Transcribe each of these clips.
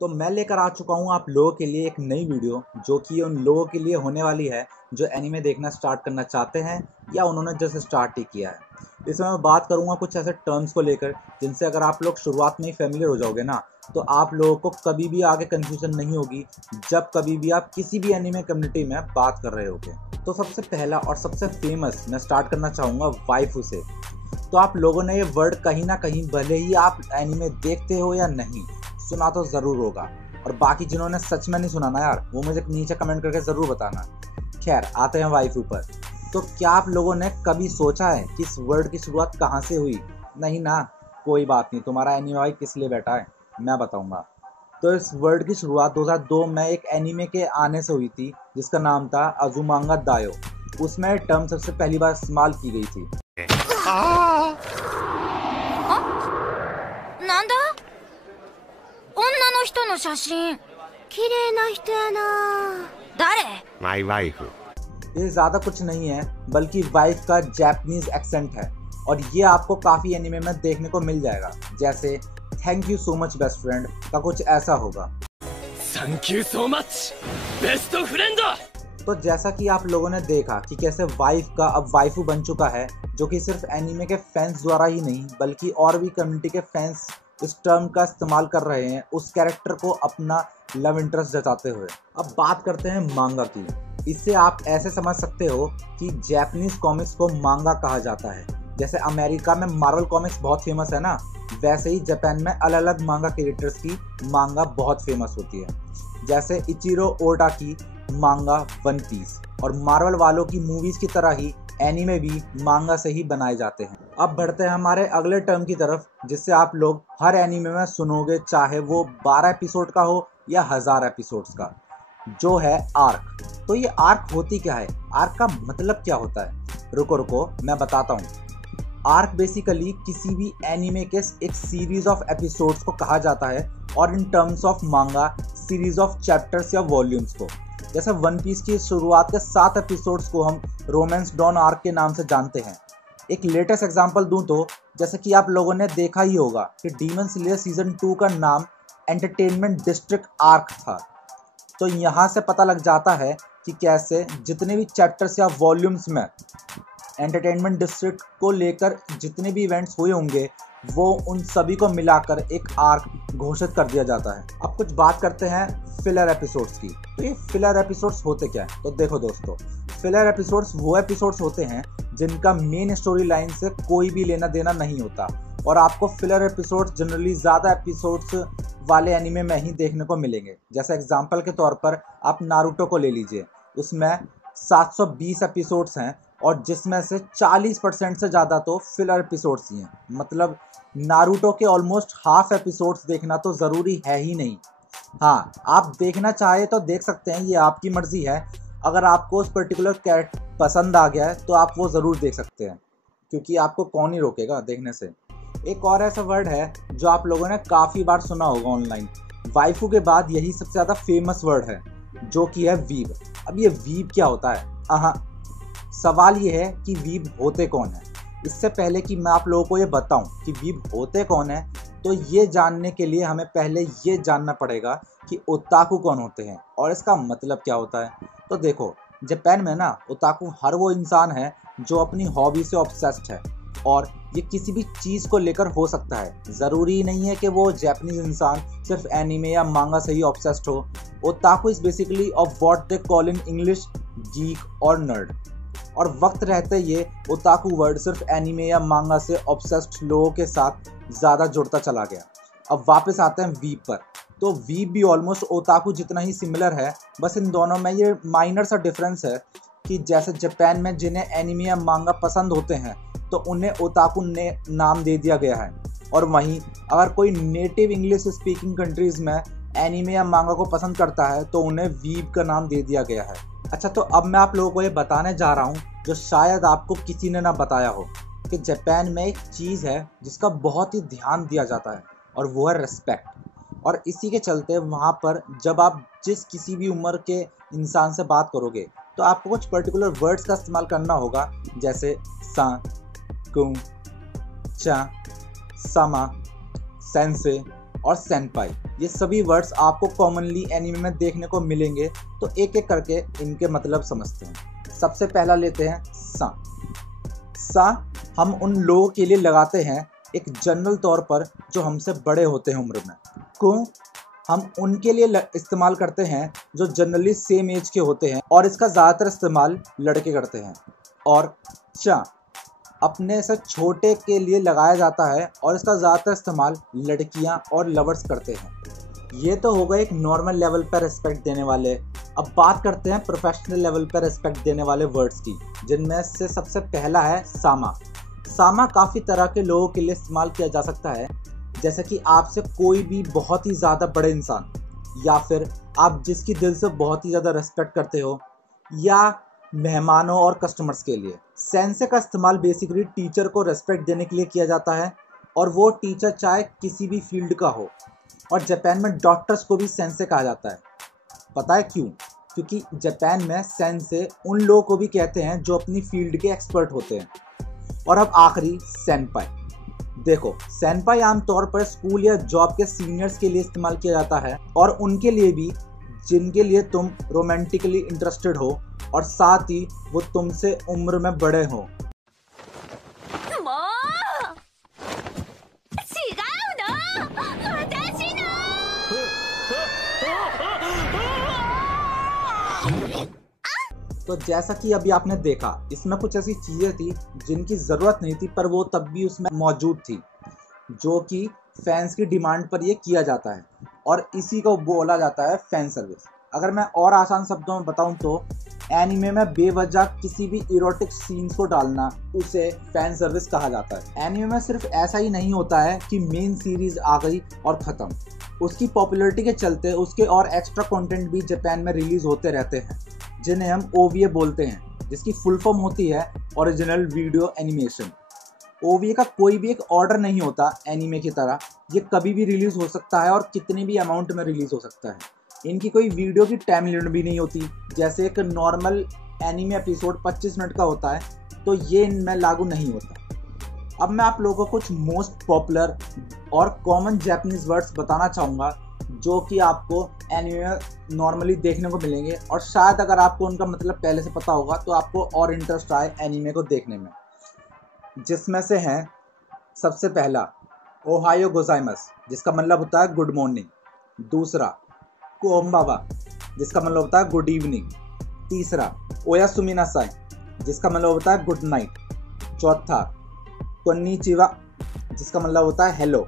तो मैं लेकर आ चुका हूँ आप लोगों के लिए एक नई वीडियो, जो कि उन लोगों के लिए होने वाली है जो एनीमे देखना स्टार्ट करना चाहते हैं या उन्होंने जस्ट स्टार्ट ही किया है। इसमें मैं बात करूँगा कुछ ऐसे टर्म्स को लेकर जिनसे अगर आप लोग शुरुआत में ही फेमिलियर हो जाओगे ना, तो आप लोगों को कभी भी आगे कन्फ्यूजन नहीं होगी जब कभी भी आप किसी भी एनीमे कम्युनिटी में बात कर रहे होगे। तो सबसे पहला और सबसे फेमस मैं स्टार्ट करना चाहूँगा वाइफू से। तो आप लोगों ने ये वर्ड कहीं ना कहीं, भले ही आप एनीमे देखते हो या नहीं, सुना तो ज़रूर होगा। और बाकी जिन्होंने सच में नहीं सुना ना यार, वो मुझे नीचे कमेंट करके ज़रूर बताना। खैर, आते हैं वाइफू पर। तो क्या आप लोगों ने कभी सोचा है कि इस वर्ड की शुरुआत कहाँ से हुई? नहीं ना, कोई बात नहीं, तुम्हारा एनीमे भाई किस लिए बैठा है मैं बताऊंगा। तो इस वर्ड की शुरुआत 2002 में एक एनीमे के आने से हुई थी जिसका नाम था अजुमांगा दायो। उसमें टर्म सबसे पहली बार इस्तेमाल की गई थी। なんだ女の人の写真綺麗な人やな誰 माई वाइफ। ये ज़्यादा कुछ नहीं है बल्कि वाइफ का जापानीज एक्सेंट है, और ये आपको काफ़ी एनीमे में देखने को मिल जाएगा। जैसे thank you so much best friend का कुछ ऐसा होगा। Thank you so much best friend. तो जैसा कि आप लोगों ने देखा कि कैसे वाइफ का अब वाइफू बन चुका है, जो कि सिर्फ एनीमे के फैंस द्वारा ही नहीं बल्कि और भी कम्युनिटी के फैंस इस टर्म का इस्तेमाल कर रहे हैं उस कैरेक्टर को अपना लव इंटरेस्ट जताते हुए। अब बात करते हैं मांगा की। इससे आप ऐसे समझ सकते हो कि जापानीज कॉमिक्स को मांगा कहा जाता है। जैसे अमेरिका में मार्वल कॉमिक्स बहुत फेमस है ना, वैसे ही जापान में अलग अलग मांगा कैरेक्टर्स की मांगा बहुत फेमस होती है। जैसे इचिरो ओडा की मांगा वन पीस, और मार्वल वालों की मूवीज की तरह ही एनीमे भी मांगा से ही बनाए जाते हैं। अब बढ़ते हैं हमारे अगले टर्म की तरफ, जिससे आप लोग हर एनीमे में सुनोगे, चाहे वो 12 एपिसोड का हो या 1000 एपिसोड्स का, जो है आर्क। तो ये आर्क होती क्या है, आर्क का मतलब क्या होता है? रुको मैं बताता हूँ। आर्क बेसिकली किसी भी एनीमे के एक सीरीज ऑफ एपिसोड्स को कहा जाता है, और इन टर्म्स ऑफ मांगा सीरीज ऑफ चैप्टर्स या वॉल्यूम्स को। जैसे वन पीस की शुरुआत के 7 एपिसोड्स को हम रोमांस डॉन आर्क के नाम से जानते हैं। एक लेटेस्ट एग्जांपल दूं तो जैसे कि आप लोगों ने देखा ही होगा कि डीमन स्लेयर सीजन 2 का नाम एंटरटेनमेंट डिस्ट्रिक्ट आर्क था। तो यहाँ से पता लग जाता है कि कैसे जितने भी चैप्टर्स या वॉल्यूम्स में एंटरटेनमेंट डिस्ट्रिक्ट को लेकर जितने भी इवेंट्स हुए होंगे, वो उन सभी को मिलाकर एक आर्क घोषित कर दिया जाता है। अब कुछ बात करते हैं फिलर एपिसोड्स की। तो ये फिलर एपिसोड्स होते क्या है? तो देखो दोस्तों, फिलर एपिसोड्स वो एपिसोड्स होते हैं जिनका मेन स्टोरी लाइन से कोई भी लेना देना नहीं होता, और आपको फिलर एपिसोड्स जनरली ज़्यादा एपिसोड्स वाले एनीमे में ही देखने को मिलेंगे। जैसे एग्जांपल के तौर पर आप नारुतो को ले लीजिए, उसमें 720 एपिसोड्स हैं, और जिसमें से 40% से ज़्यादा तो फिलर एपिसोड्स ही हैं। मतलब नारुतो के ऑलमोस्ट हाफ एपिसोड्स देखना तो ज़रूरी है ही नहीं। हाँ, आप देखना चाहे तो देख सकते हैं, ये आपकी मर्ज़ी है। अगर आपको उस पर्टिकुलर कैरेक्टर पसंद आ गया है तो आप वो ज़रूर देख सकते हैं, क्योंकि आपको कौन ही रोकेगा देखने से। एक और ऐसा वर्ड है जो आप लोगों ने काफ़ी बार सुना होगा ऑनलाइन। वाइफू के बाद यही सबसे ज़्यादा फेमस वर्ड है, जो कि है वीब। अब ये वीब क्या होता है? सवाल ये है कि वीब होते कौन है। इससे पहले कि मैं आप लोगों को ये बताऊं कि वीब होते कौन है, तो ये जानने के लिए हमें पहले ये जानना पड़ेगा कि ओताकू कौन होते हैं और इसका मतलब क्या होता है। तो देखो, जापान में ना ओताकू हर वो इंसान है जो अपनी हॉबी से ऑब्सेस्ड है, और ये किसी भी चीज़ को लेकर हो सकता है। ज़रूरी नहीं है कि वो जापानीज इंसान सिर्फ एनीमे या मांगा से ही ऑब्सेस्ड हो। Otaku is basically of what they call in English geek और नर्ड। और वक्त रहते ये ओताकू वर्ड सिर्फ एनीमे या मांगा से ऑब्सेस्ड लोगों के साथ ज़्यादा जुड़ता चला गया। अब वापस आते हैं वीब पर। तो वीब भी ऑलमोस्ट ओताकू जितना ही सिमिलर है, बस इन दोनों में ये माइनर सा डिफरेंस है कि जैसे जापान में जिन्हें एनीमे या मांगा पसंद होते हैं तो उन्हें ओताकू ने नाम दे दिया गया है, और वहीं अगर कोई नेटिव इंग्लिश स्पीकिंग कंट्रीज़ में एनीमे या मांगा को पसंद करता है तो उन्हें वीब का नाम दे दिया गया है। अच्छा, तो अब मैं आप लोगों को ये बताने जा रहा हूँ जो शायद आपको किसी ने ना बताया हो, कि जापान में एक चीज़ है जिसका बहुत ही ध्यान दिया जाता है, और वो है रिस्पेक्ट। और इसी के चलते वहाँ पर जब आप जिस किसी भी उम्र के इंसान से बात करोगे तो आपको कुछ पर्टिकुलर वर्ड्स का इस्तेमाल करना होगा, जैसे सा, कुं, चा, सामा, सेंसे और सेनपाई, ये सभी वर्ड्स आपको कॉमनली एनीमे में देखने को मिलेंगे। तो एक एक करके इनके मतलब समझते हैं। सबसे पहला लेते हैं सा। सा हम उन लोगों के लिए लगाते हैं एक जनरल तौर पर जो हमसे बड़े होते हैं उम्र में। को हम उनके लिए इस्तेमाल करते हैं जो जनरली सेम एज के होते हैं और इसका ज़्यादातर इस्तेमाल लड़के करते हैं। और चा अपने से छोटे के लिए लगाया जाता है और इसका ज़्यादातर इस्तेमाल लड़कियां और लवर्स करते हैं। ये तो होगा एक नॉर्मल लेवल पर रिस्पेक्ट देने वाले। अब बात करते हैं प्रोफेशनल लेवल पर रिस्पेक्ट देने वाले वर्ड्स की, जिनमें से सबसे पहला है सामा। सामा काफ़ी तरह के लोगों के लिए इस्तेमाल किया जा सकता है, जैसे कि आपसे कोई भी बहुत ही ज़्यादा बड़े इंसान, या फिर आप जिसकी दिल से बहुत ही ज़्यादा रिस्पेक्ट करते हो, या मेहमानों और कस्टमर्स के लिए। सेंसे का इस्तेमाल बेसिकली टीचर को रिस्पेक्ट देने के लिए किया जाता है, और वो टीचर चाहे किसी भी फील्ड का हो। और जापान में डॉक्टर्स को भी सेंसे कहा जाता है। पता है क्यों? क्योंकि जापान में सेंसे उन लोगों को भी कहते हैं जो अपनी फील्ड के एक्सपर्ट होते हैं। और अब आखिरी सेनपाई। देखो, सेनपाई आमतौर पर स्कूल या जॉब के सीनियर्स के लिए इस्तेमाल किया जाता है, और उनके लिए भी जिनके लिए तुम रोमांटिकली इंटरेस्टेड हो और साथ ही वो तुमसे उम्र में बड़े हो। तो जैसा कि अभी आपने देखा, इसमें कुछ ऐसी चीज़ें थी जिनकी ज़रूरत नहीं थी, पर वो तब भी उसमें मौजूद थी, जो कि फैंस की डिमांड पर ये किया जाता है, और इसी को बोला जाता है फैन सर्विस। अगर मैं और आसान शब्दों में बताऊं तो एनीमे में बेवजह किसी भी इरोटिक सीन्स को डालना उसे फैन सर्विस कहा जाता है। एनीमे में सिर्फ ऐसा ही नहीं होता है कि मेन सीरीज आ गई और ख़त्म। उसकी पॉपुलैरिटी के चलते उसके और एक्स्ट्रा कंटेंट भी जापान में रिलीज होते रहते हैं, जिन्हें हम OVA बोलते हैं, जिसकी फुल फॉर्म होती है ओरिजिनल वीडियो एनिमेशन। OVA का कोई भी एक ऑर्डर नहीं होता एनीमे की तरह, ये कभी भी रिलीज़ हो सकता है और कितने भी अमाउंट में रिलीज़ हो सकता है। इनकी कोई वीडियो की टाइम लिमिट भी नहीं होती, जैसे एक नॉर्मल एनीमे एपिसोड 25 मिनट का होता है, तो ये इनमें लागू नहीं होता। अब मैं आप लोगों को कुछ मोस्ट पॉपुलर और कॉमन जापानीज वर्ड्स बताना चाहूँगा, जो कि आपको एनीमे में नॉर्मली देखने को मिलेंगे, और शायद अगर आपको उनका मतलब पहले से पता होगा तो आपको और इंटरेस्ट आए एनीमे को देखने में। जिसमें से हैं सबसे पहला ओहायो गोजाइमस, जिसका मतलब होता है गुड मॉर्निंग। दूसरा कोम्बावा, जिसका मतलब होता है गुड इवनिंग। तीसरा ओयासुमी नासाई, जिसका मतलब होता है गुड नाइट। चौथा कोन्निचिवा, जिसका मतलब होता है हेलो।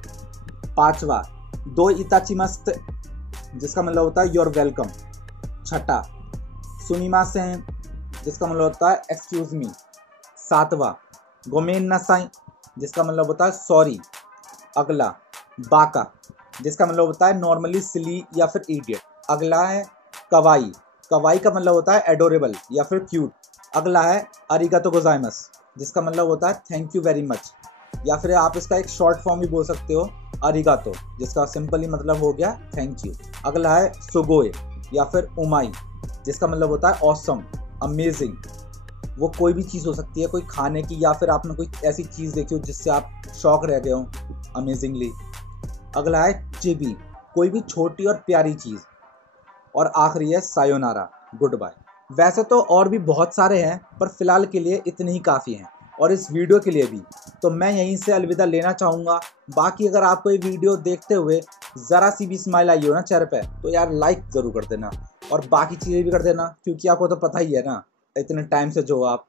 पांचवा दो इताचिमस्त, जिसका मतलब होता है योर वेलकम। छठा सुमिमासेन, जिसका मतलब होता है एक्सक्यूज मी। सातवां गोमेन नासाई, जिसका मतलब होता है सॉरी। अगला बाका, जिसका मतलब होता है नॉर्मली सिली या फिर इडियट। अगला है कवाई, कवाई का मतलब होता है एडोरेबल या फिर क्यूट। अगला है अरिगातो गोजाइमस, जिसका मतलब होता है थैंक यू वेरी मच, या फिर आप इसका एक शॉर्ट फॉर्म भी बोल सकते हो अरिगातो, जिसका सिंपली मतलब हो गया थैंक यू। अगला है सुगोए या फिर उमाई, जिसका मतलब होता है ऑसम, अमेजिंग। वो कोई भी चीज़ हो सकती है, कोई खाने की, या फिर आपने कोई ऐसी चीज़ देखी हो जिससे आप शॉक रह गए हो, अमेजिंगली। अगला है चिबी, कोई भी छोटी और प्यारी चीज़। और आखिरी है सायोनारा, गुड बाय। वैसे तो और भी बहुत सारे हैं, पर फिलहाल के लिए इतने ही काफ़ी हैं, और इस वीडियो के लिए भी। तो मैं यहीं से अलविदा लेना चाहूँगा। बाकी अगर आपको ये वीडियो देखते हुए ज़रा सी भी स्माइल आई हो ना चेहरे पे, तो यार लाइक ज़रूर कर देना, और बाकी चीज़ें भी कर देना, क्योंकि आपको तो पता ही है ना, इतने टाइम से जो आप